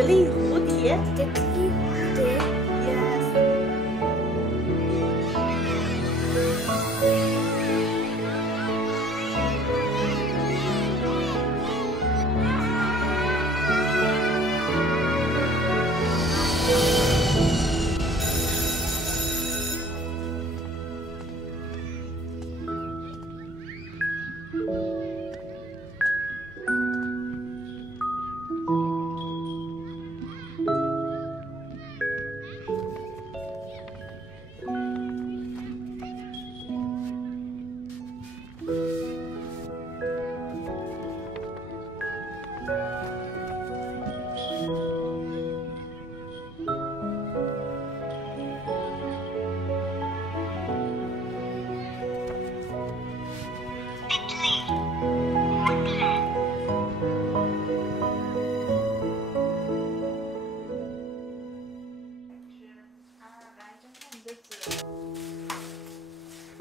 格丽蝴蝶。格丽蝴蝶。Yes。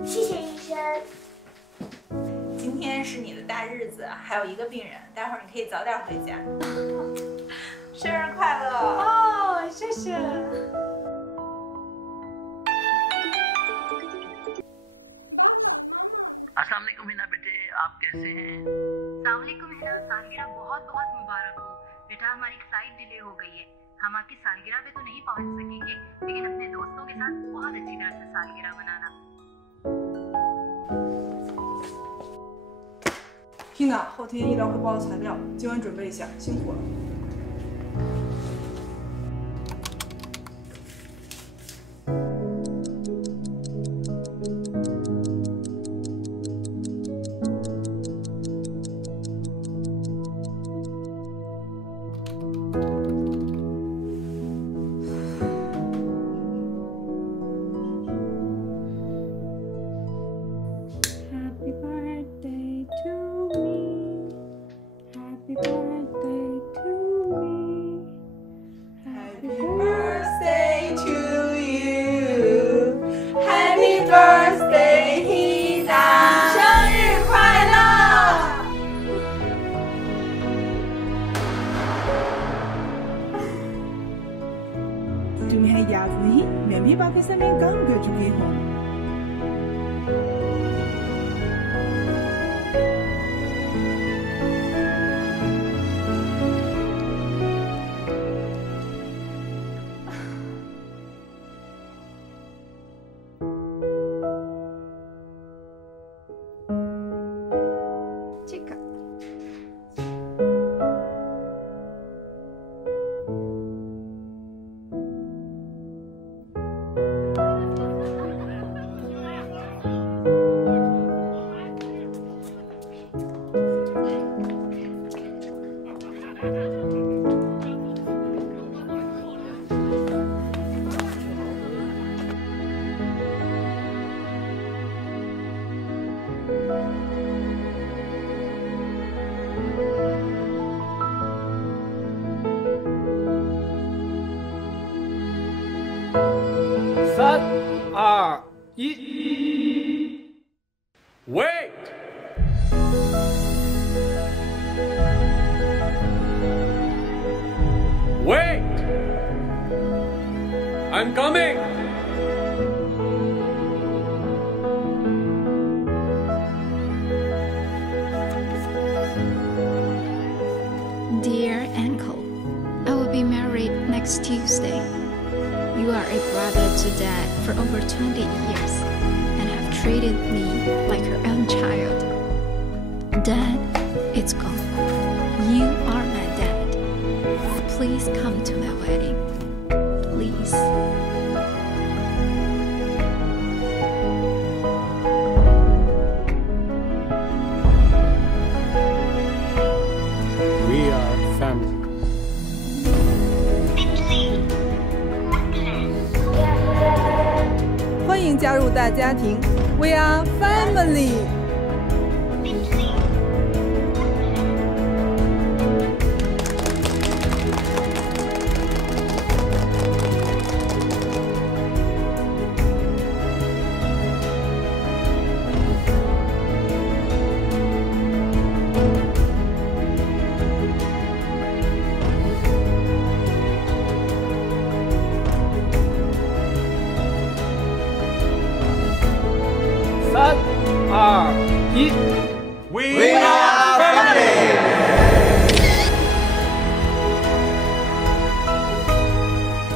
谢谢医生。今天是你的大日子，还有一个病人，待会儿你可以早点回家。生日快乐！哦，谢谢。अस्सलाम वालेकुम हिना बेटे, आप कैसे हैं? अस्सलाम वालेकुम हिना, सालगिरह बहुत बहुत मुबारक हो। बेटा हमारी फ्लाइट डिले हो गई है, हम आपकी सालगिरह पे तो नहीं पहुंच सकेंगे, लेकिन अपने दोस्तों के साथ बहुत अच्छी तरह से सालगिरह मनाना। Tina， 后天医疗汇报的材料，今晚准备一下，辛苦了。Happy birthday to me. Happy birthday to me. Happy birthday to you. Happy birthday, Hina. 生日快乐！तुम्हें याद नहीं, मैं भी पाकिस्तान में काम कर चुकी हूँ। Chica。3、2、1 Wait! Wait! I'm coming! Dear uncle, I will be married next Tuesday. You are a brother to Dad for over 20 years and have treated me like her own child. Dad, it's gone. You are my dad. Please come to my wedding. Please. We are family. 欢迎加入大家庭 ，We are family。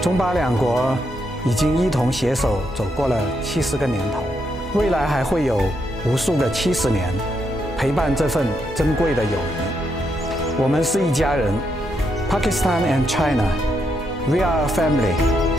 中巴两国已经一同携手走过了70个年头，未来还会有无数个70年陪伴这份珍贵的友谊。我们是一家人 ，Pakistan and China, we are a family.